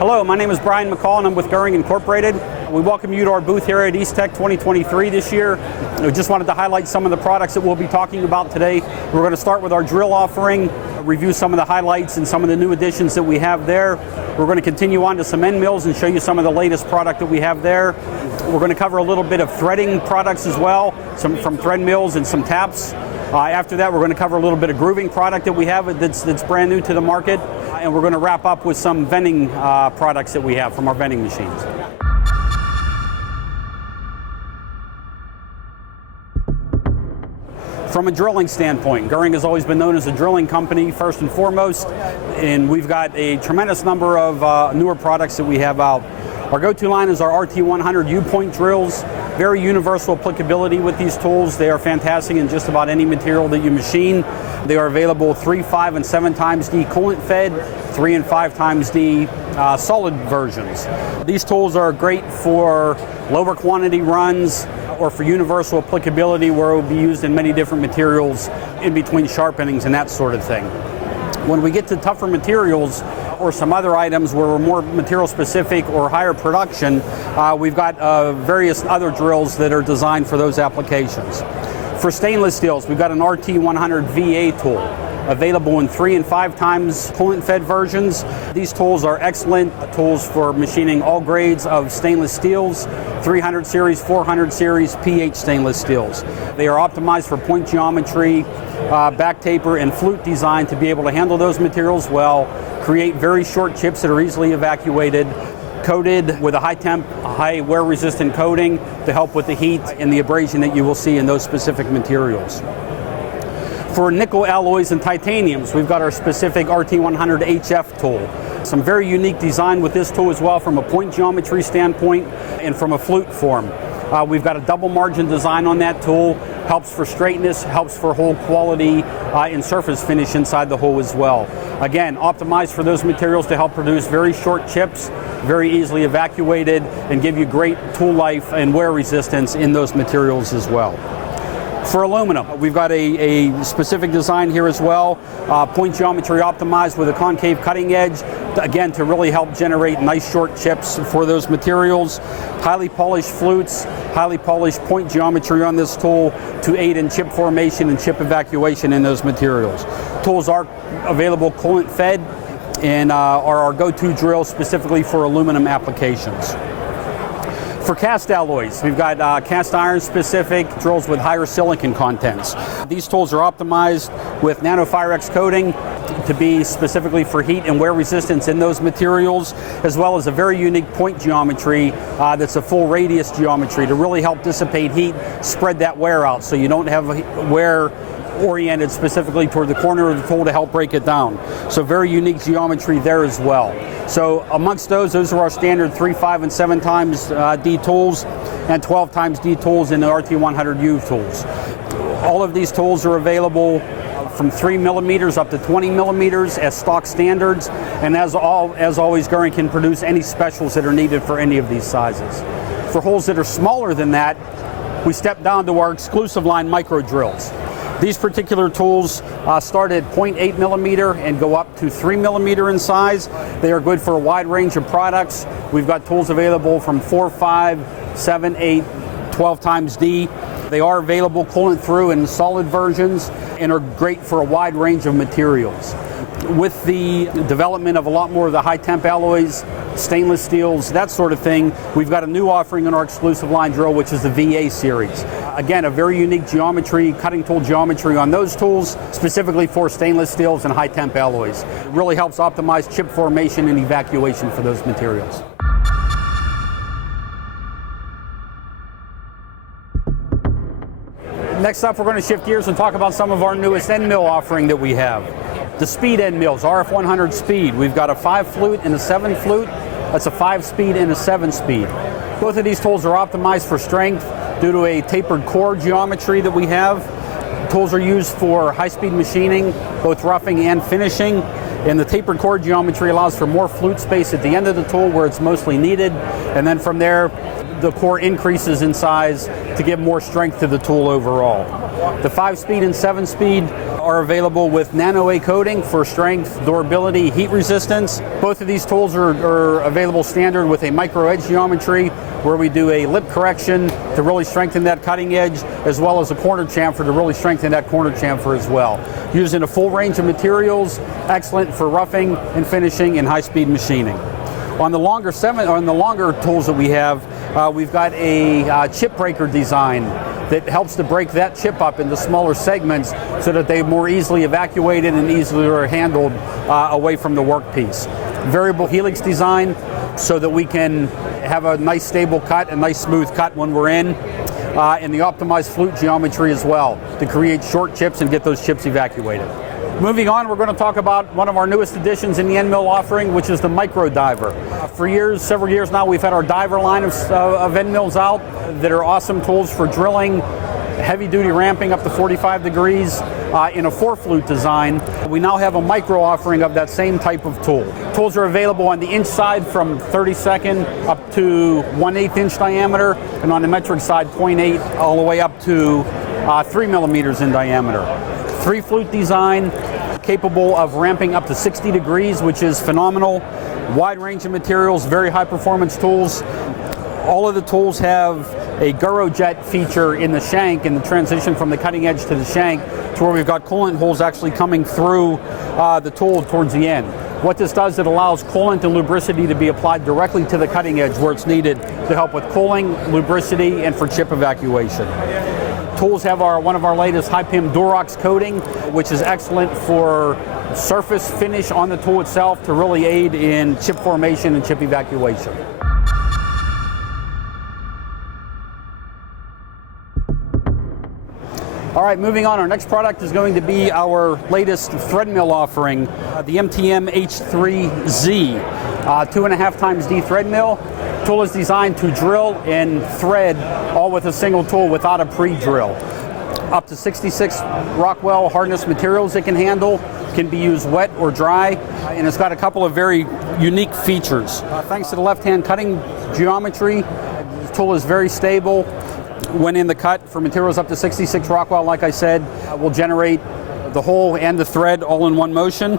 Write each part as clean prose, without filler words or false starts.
Hello, my name is Brian McCall and I'm with Guhring Incorporated. We welcome you to our booth here at East Tech 2023 this year. We just wanted to highlight some of the products that we'll be talking about today. We're going to start with our drill offering, review some of the highlights and some of the new additions that we have there. We're going to continue on to some end mills and show you some of the latest product that we have there. We're going to cover a little bit of threading products as well, some from thread mills and some taps. After that, we're going to cover a little bit of grooving product that we have that's brand new to the market. And we're going to wrap up with some vending products that we have from our vending machines. From a drilling standpoint, Guhring has always been known as a drilling company first and foremost, and we've got a tremendous number of newer products that we have out. Our go-to line is our RT100 U-point drills. Very universal applicability with these tools. They are fantastic in just about any material that you machine. They are available 3, 5, and 7 times D coolant fed, 3 and 5 times D solid versions. These tools are great for lower quantity runs or for universal applicability where it will be used in many different materials in between sharpenings and that sort of thing. When we get to tougher materials or some other items where we're more material specific or higher production, we've got various other drills that are designed for those applications. For stainless steels, we've got an RT100 VA tool available in 3 and 5 times coolant fed versions. These tools are excellent tools for machining all grades of stainless steels, 300 series, 400 series, pH stainless steels. They are optimized for point geometry, back taper, and flute design to be able to handle those materials well, create very short chips that are easily evacuated, coated with a high temp, high wear resistant coating to help with the heat and the abrasion that you will see in those specific materials. For nickel alloys and titaniums, we've got our specific RT100 HF tool. Some very unique design with this tool as well from a point geometry standpoint and from a flute form. We've got a double margin design on that tool, helps for straightness, helps for hole quality and surface finish inside the hole as well. Again, optimized for those materials to help produce very short chips, very easily evacuated, and give you great tool life and wear resistance in those materials as well. For aluminum, we've got a specific design here as well, point geometry optimized with a concave cutting edge, again to really help generate nice short chips for those materials. Highly polished flutes, highly polished point geometry on this tool to aid in chip formation and chip evacuation in those materials. Tools are available coolant fed and are our go-to drill specifically for aluminum applications. For cast alloys, we've got cast iron specific drills with higher silicon contents. These tools are optimized with nanoFirex coating to be specifically for heat and wear resistance in those materials, as well as a very unique point geometry that's a full radius geometry to really help dissipate heat, spread that wear out so you don't have wear oriented specifically toward the corner of the tool to help break it down. So very unique geometry there as well. So amongst those are our standard 3, 5, and 7 times D tools and 12 times D tools in the RT100U tools. All of these tools are available from 3 millimeters up to 20 millimeters as stock standards, and as always, Guhring can produce any specials that are needed for any of these sizes. For holes that are smaller than that, we step down to our exclusive line micro drills. These particular tools start at 0.8 millimeter and go up to 3 millimeter in size. They are good for a wide range of products. We've got tools available from 4, 5, 7, 8, 12 times D. They are available coolant through in solid versions and are great for a wide range of materials. With the development of a lot more of the high temp alloys, stainless steels, that sort of thing, we've got a new offering in our exclusive line drill, which is the VA series. Again, a very unique geometry, cutting tool geometry on those tools, specifically for stainless steels and high temp alloys. It really helps optimize chip formation and evacuation for those materials. Next up, we're going to shift gears and talk about some of our newest end mill offering that we have. The speed end mills, RF100 speed. We've got a 5 flute and a 7 flute. That's a 5 speed and a 7 speed. Both of these tools are optimized for strength due to a tapered core geometry that we have. Tools are used for high-speed machining, both roughing and finishing. And the tapered core geometry allows for more flute space at the end of the tool where it's mostly needed. And then from there, the core increases in size to give more strength to the tool overall. The 5-speed and 7-speed are available with nano A coating for strength, durability, heat resistance. Both of these tools are available standard with a micro edge geometry where we do a lip correction to really strengthen that cutting edge, as well as a corner chamfer to really strengthen that corner chamfer as well. Using a full range of materials, excellent for roughing and finishing and high-speed machining. On the longer tools that we have, we've got a chip breaker design that helps to break that chip up into smaller segments so that they're more easily evacuated and easily are handled away from the workpiece. Variable helix design so that we can have a nice stable cut, a nice smooth cut when we're in, and the optimized flute geometry as well to create short chips and get those chips evacuated. Moving on, we're going to talk about one of our newest additions in the end mill offering, which is the micro diver. For years, several years now, we've had our diver line of end mills out that are awesome tools for drilling, heavy-duty ramping up to 45 degrees in a 4-flute design. We now have a micro offering of that same type of tool. Tools are available on the inch side from 32nd up to 1/8 inch diameter, and on the metric side, 0.8 all the way up to 3 millimeters in diameter. 3-flute design, capable of ramping up to 60 degrees, which is phenomenal. Wide range of materials, very high performance tools. All of the tools have a Guhring feature in the shank, in the transition from the cutting edge to the shank, to where we've got coolant holes actually coming through the tool towards the end. What this does, it allows coolant and lubricity to be applied directly to the cutting edge where it's needed to help with cooling, lubricity, and for chip evacuation. Tools have one of our latest high PIM Durox coating, which is excellent for surface finish on the tool itself to really aid in chip formation and chip evacuation. All right, moving on, our next product is going to be our latest thread mill offering, the MTM H3Z, 2.5 times D thread mill. Tool is designed to drill and thread all with a single tool without a pre-drill. Up to 66 Rockwell hardness materials it can handle, can be used wet or dry, and it's got a couple of very unique features. Thanks to the left-hand cutting geometry, the tool is very stable. When in the cut for materials up to 66 Rockwell, like I said, will generate the hole and the thread all in one motion.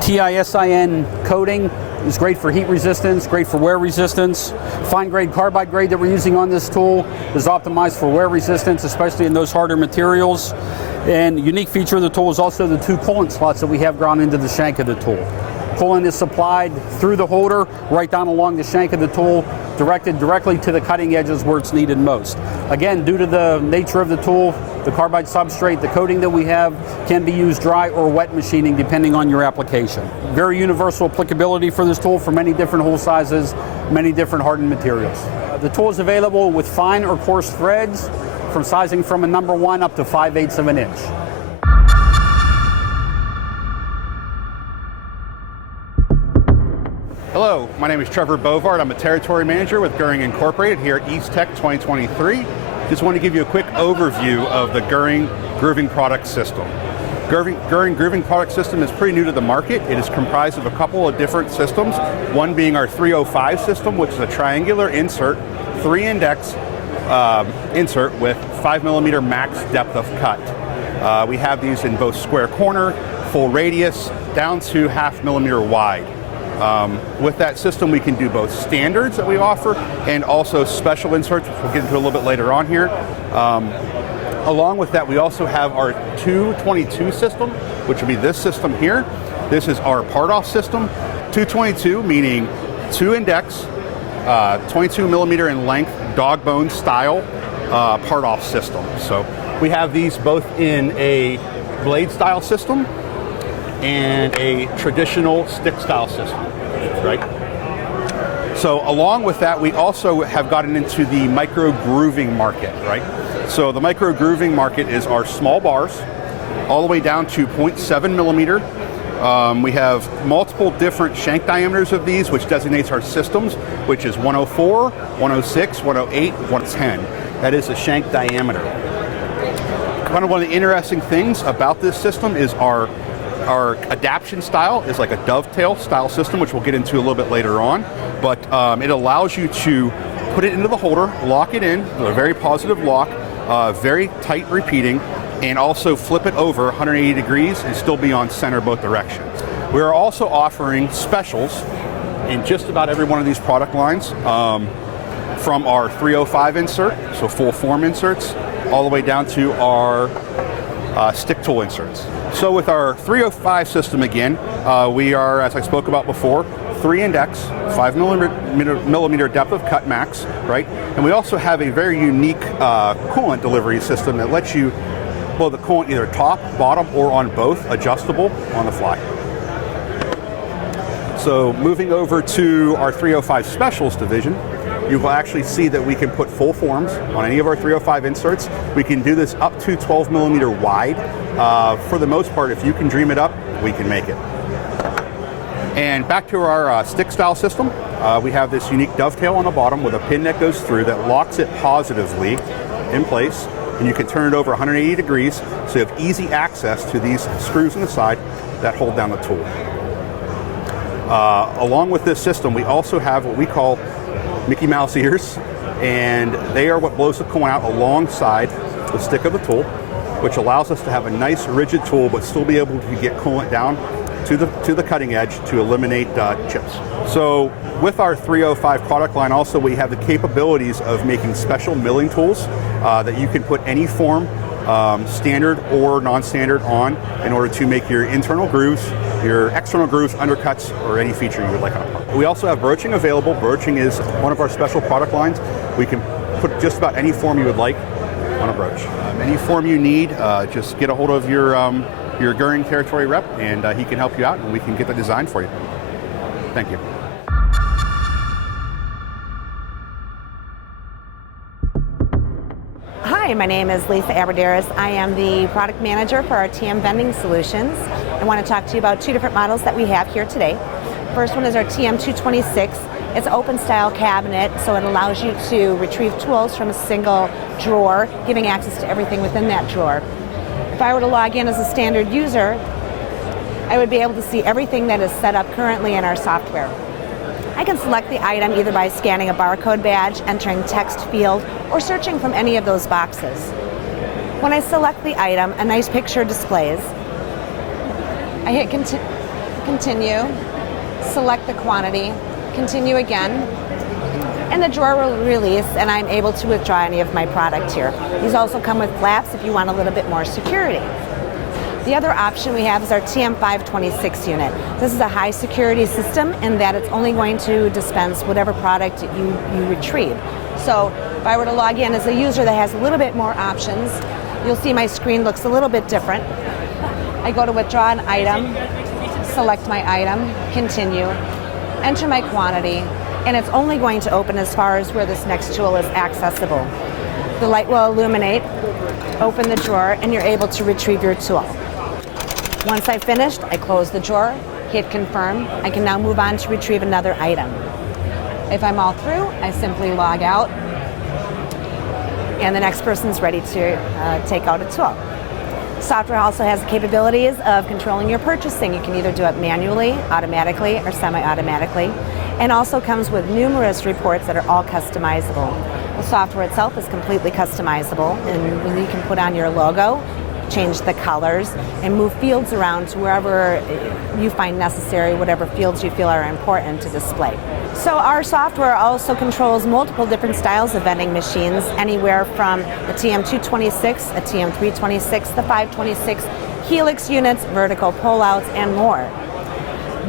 TISIN coating is great for heat resistance, great for wear resistance. Fine grade carbide grade that we're using on this tool is optimized for wear resistance, especially in those harder materials. And unique feature of the tool is also the 2 coolant slots that we have ground into the shank of the tool. Coolant is supplied through the holder, right down along the shank of the tool, directed directly to the cutting edges where it's needed most. Again, due to the nature of the tool, the carbide substrate, the coating that we have can be used dry or wet machining depending on your application. Very universal applicability for this tool for many different hole sizes, many different hardened materials. The tool is available with fine or coarse threads from sizing from a number 1 up to 5/8 of an inch. Hello, my name is Trevor Bovard. I'm a territory manager with Guhring Incorporated here at East Tech 2023. Just want to give you a quick overview of the Guhring Grooving Product System. Guhring Grooving Product System is pretty new to the market. It is comprised of a couple of different systems, one being our 305 system, which is a triangular insert, 3-index insert with 5mm max depth of cut. We have these in both square corner, full radius, down to 0.5 millimeter wide. With that system, we can do both standards that we offer and also special inserts, which we'll get into a little bit later on here. Along with that, we also have our 222 system, which would be this system here. This is our part-off system. 222 meaning 2-index, 22 millimeter in length, dog bone style part-off system. So we have these both in a blade style system and a traditional stick style system, right? So along with that, we also have gotten into the micro grooving market, right? So the micro grooving market is our small bars, all the way down to 0.7 millimeter. We have multiple different shank diameters of these, which designates our systems, which is 104, 106, 108, 110. That is the shank diameter. Kind of one of the interesting things about this system is our adaptation style is like a dovetail style system, which we'll get into a little bit later on, but it allows you to put it into the holder, lock it in with a very positive lock, very tight repeating, and also flip it over 180 degrees and still be on center both directions. We are also offering specials in just about every one of these product lines, from our 305 insert, so full form inserts, all the way down to our stick tool inserts. So with our 305 system again, we are, as I spoke about before, 3 index, 5 millimeter depth of cut max, right? And we also have a very unique coolant delivery system that lets you blow the coolant either top, bottom, or on both, adjustable on the fly. So moving over to our 305 Specials division, you will actually see that we can put full forms on any of our 305 inserts. We can do this up to 12 millimeter wide. For the most part, if you can dream it up, we can make it. And back to our stick style system, we have this unique dovetail on the bottom with a pin that goes through that locks it positively in place, and you can turn it over 180 degrees, so you have easy access to these screws on the side that hold down the tool. Along with this system, we also have what we call Mickey Mouse ears, and they are what blows the coolant out alongside the stick of the tool, which allows us to have a nice rigid tool but still be able to get coolant down to the cutting edge to eliminate chips. So with our 305 product line also, we have the capabilities of making special milling tools that you can put any form, standard or non-standard, on in order to make your internal grooves, your external grooves, undercuts, or any feature you would like on a part. We also have broaching available. Broaching is one of our special product lines. We can put just about any form you would like on a broach. Any form you need, just get a hold of your Guhring territory rep, and he can help you out, and we can get the design for you. Thank you. Hi, my name is Lisa Aberderis. I am the product manager for our TM Vending Solutions. I want to talk to you about 2 different models that we have here today. First one is our TM226. It's an open style cabinet, so it allows you to retrieve tools from a single drawer, giving access to everything within that drawer. If I were to log in as a standard user, I would be able to see everything that is set up currently in our software. I can select the item either by scanning a barcode badge, entering text field, or searching from any of those boxes. When I select the item, a nice picture displays. I hit continue, select the quantity, continue again, and the drawer will release, and I'm able to withdraw any of my product here. These also come with flaps if you want a little bit more security. The other option we have is our TM526 unit. This is a high security system in that it's only going to dispense whatever product you retrieve. So if I were to log in as a user that has a little bit more options, you'll see my screen looks a little bit different. I go to withdraw an item, select my item, continue, enter my quantity, and it's only going to open as far as where this next tool is accessible. The light will illuminate, open the drawer, and you're able to retrieve your tool. Once I've finished, I close the drawer, hit confirm. I can now move on to retrieve another item. If I'm all through, I simply log out, and the next person's ready to take out a tool. Software also has the capabilities of controlling your purchasing. You can either do it manually, automatically, or semi-automatically, and also comes with numerous reports that are all customizable. The software itself is completely customizable, and you can put on your logo, change the colors, and move fields around to wherever you find necessary, whatever fields you feel are important to display. So our software also controls multiple different styles of vending machines, anywhere from the TM226, a TM326, the 526, Helix units, vertical pullouts, and more.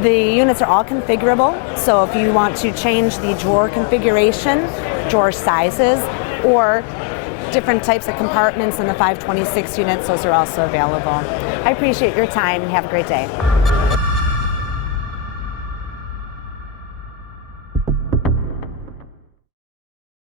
The units are all configurable, so if you want to change the drawer configuration, drawer sizes, or different types of compartments in the 526 units, those are also available. I appreciate your time. Have a great day.